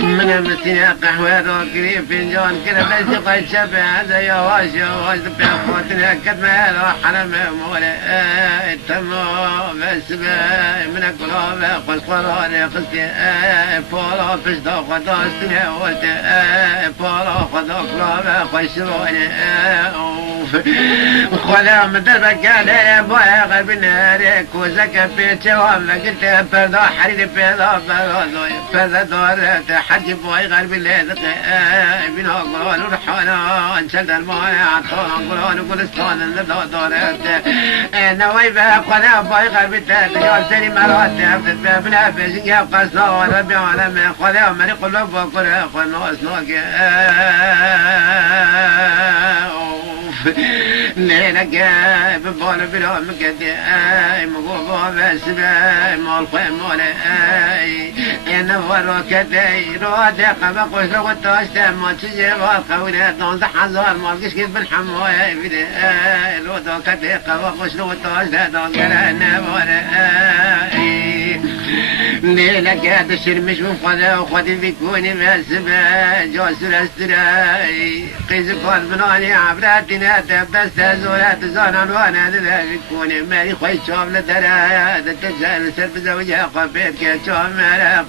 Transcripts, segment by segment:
من مسينا قهوة روكري فنجان كده بس قد شبه هذا يا واش بأخوتنا قد ما له حرم مولا تمو بس من قلوب قصران قصي فولا فشتا خداستنا ولت فولا خدا قلوب قشران خلا مدربك على باغ بنارك وزك في شوام لقيت فردا حرير فردا دور تحجب ويغر بالليل بنا قران ورحانا انشد الماء عطانا قران وقلستان دورت نوي بقنا بايغر بالتاد يا سري مرات بنا بيجي قصنا وربي عالم خلا من قلوب وقرا خناس نوك ليلك ببال بلا مقدي مقوبة بس مال مولاي أنا وراكدي رادق بقوش لو تاشت ما تجي والقولة دون حزار ما بقيش كيف بالحماية بدي لو تاكدي بقوش لو تاشت دون كلنا مولاي ليلك تشرمش من خذا وخذي بيكوني مسبة جاسر استراي قيز قال بناني عبراتنا تبست زورات زانان وانا ذا بيكوني مالي خوي شوف لدرايا تتجال سرب زوجها قبيت كشوف مرق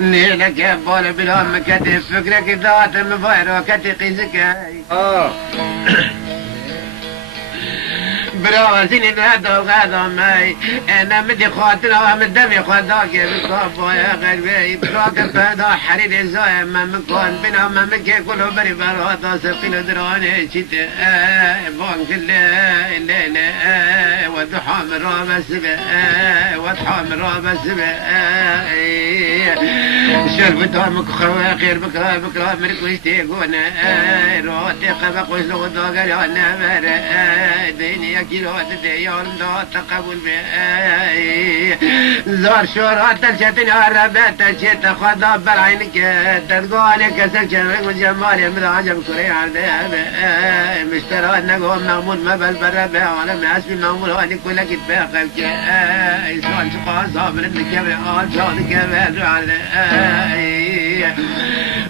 ليلك بول بلهم كتف فكرك ذات مفايرو كتي قيزك براسيني هذا وهذا ماي انا مدي خاطر من دمي خداك بالصف يا قلبي براك فدا حرير زاي ما مكان بنا ما مكي كله بري برا سقيل دراني شت بانك الليل وضحى من رابس وضحى من رابس شرب دامك خير بكرا مرك ويستيقون روتي خبق وشلو ضاق انا مر ديني كيلو يوم دو تقبل بي زار شورات تلشتني عربات تلشت خدا بالعينك تلقاني كسل شمك وجمالي من عجب كري عذاب مشترى نقوم مغمود ما بالبربة ولا ما اسمي مغمود هاني كلها كتبه قلبك إسان شقا صابر الكبه آل شاد كبه على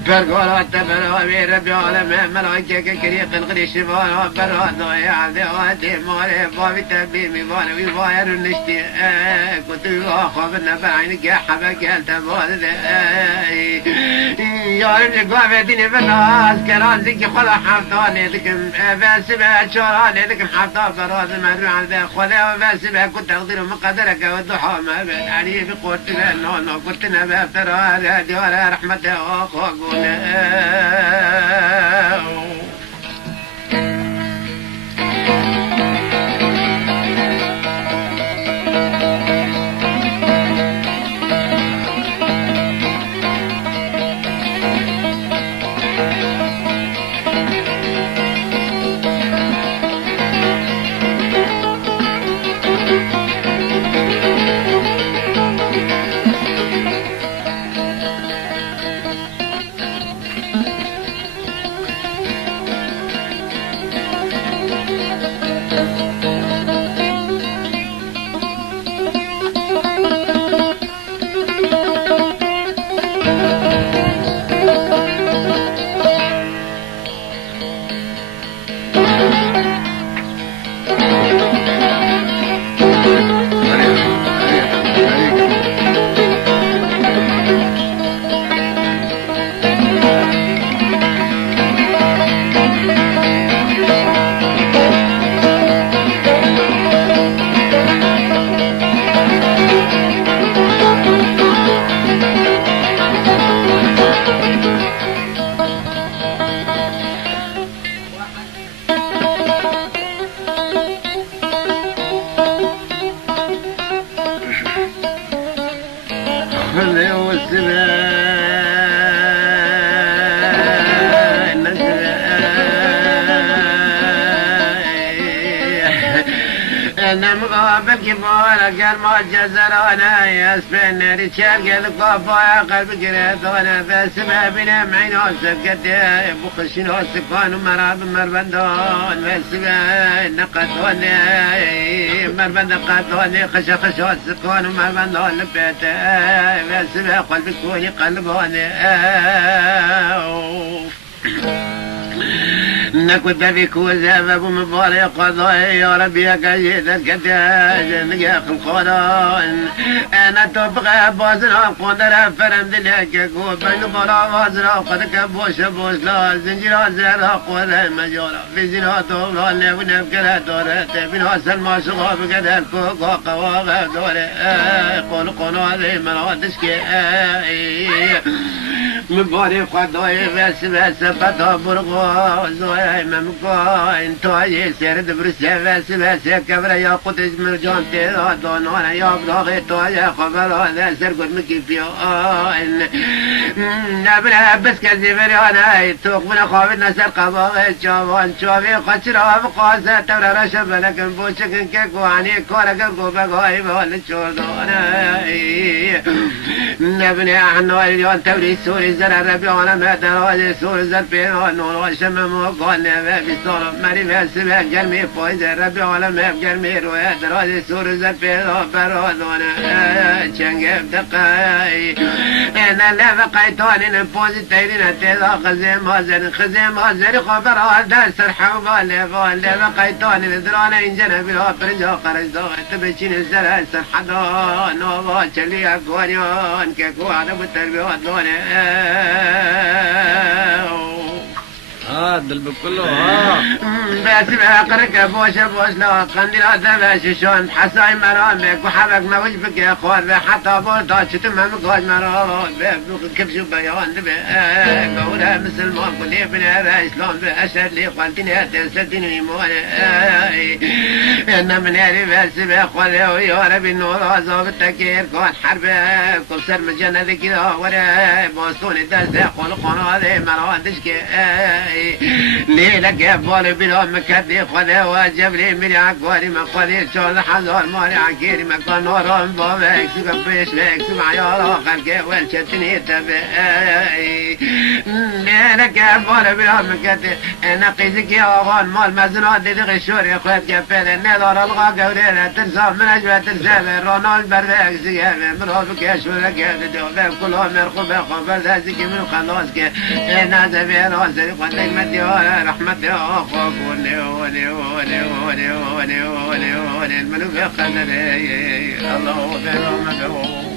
فرقولا تبرا ربي عالم ملايكة كريق الغري شفانا برا ضايع عذواتي مالي بابي تبيمي بالي ويفاير النشتي كنت يخافنا بعينك حبك انت بالي يا ربي قوة ديني بالناس كران زيكي خلا حفظاني ذكم بس بأشوراني ذكم حفظان براز مرو عن ذا خلا بس كنت أغدر مقدرك والضحى ما بالعني بقوة بأنه قلت نبا ترى ديوار رحمته أخوك بالا قال ما جزرانا يسبن رجال قال قابا قلب قريدونا فاسمع بنا معين وسكت بخشن وسكان مراب مربندون فاسمع نقدون مربند قدون خش وسكان مربندون لبيت فاسمع قلب كوني قلبون نكود بك وزابب مبارك قضايا يا ربي يا قيد الكتاج يا القرآن أنا تبغى بوزنا قدر فرم دلك وبين برا وزنا قد كبوش بوش لا زنجر زرا قدر مجورا في زنا طولا ونبكر دورت بنا سلمى شغاب قدر فوق قواغ دورة قول قناة مرادش كي مبارك قضايا بس بطا برغو زوي ممكن توي سرد برسه بس كبر يا قدس مرجان تيرا دونانا يا بلاغي توي خبر هذا سر قد مكيفيا نبنا بس كذبر انا توق من خاوي نسر قباغي جوان شوفي قشرا بقاسه ترى رشب لكن بوشكن كواني كورك قوبغاي بول شوردانا نبنا عنو اليوم توري سوري زر ربي وانا ما تراجي سوري زر بين نور شمم وقال في الصرف مري في السباق قرمي فوز ربي ولا ما بقرمي رويات راسي سور زفي فرودونا شنقف دقاي انا لا بقيتوني نفوز التيرين تيضا خزيم هزر خبر هذا سرحة وقال بقيتوني ندرانا انجنا بلا فرجا قرزا تبشين الزرع سرحة دون وضع شلي اكوانيون كيكوانا بالتربيات دونا دل بكله بس بقرك بوش لا قنديل هذا شلون حساي مرامك وحبك ما وجبك يا اخوان حتى بوطا شتم مقاج مرام كيف شو بيان قولها مثل ما قلت ابن هذا شلون بأشهد لي قلتني تسدني مولى ان من هذه بس بقول يا ربي النور عذاب التكير كون حربك وبصير مجنة كذا ورا بوصوني دزق والقناة هذه مرادش ليلك يا بولي بلا مكدي خذي وجبلي من عقوري ما خذي شول حزور مالي عكيري ما كان نورم بابك سقبيش لك سمع يا راخلك والشتني تبعي ليلك يا بولي بلا مكدي انا قيزك يا غان مال مزنات دي غشور يا خوات كفيل النظر الغا قولينا ترسام من اجوة ترسام رونالد بردك سيامي مرافق يشولك يا دوبك كلهم يرخبه خبر ذازك من خلاصك انا زبير وزري قدك مدي رحمتي يا اخوك ولي الملوك يا خلني الله في رحمته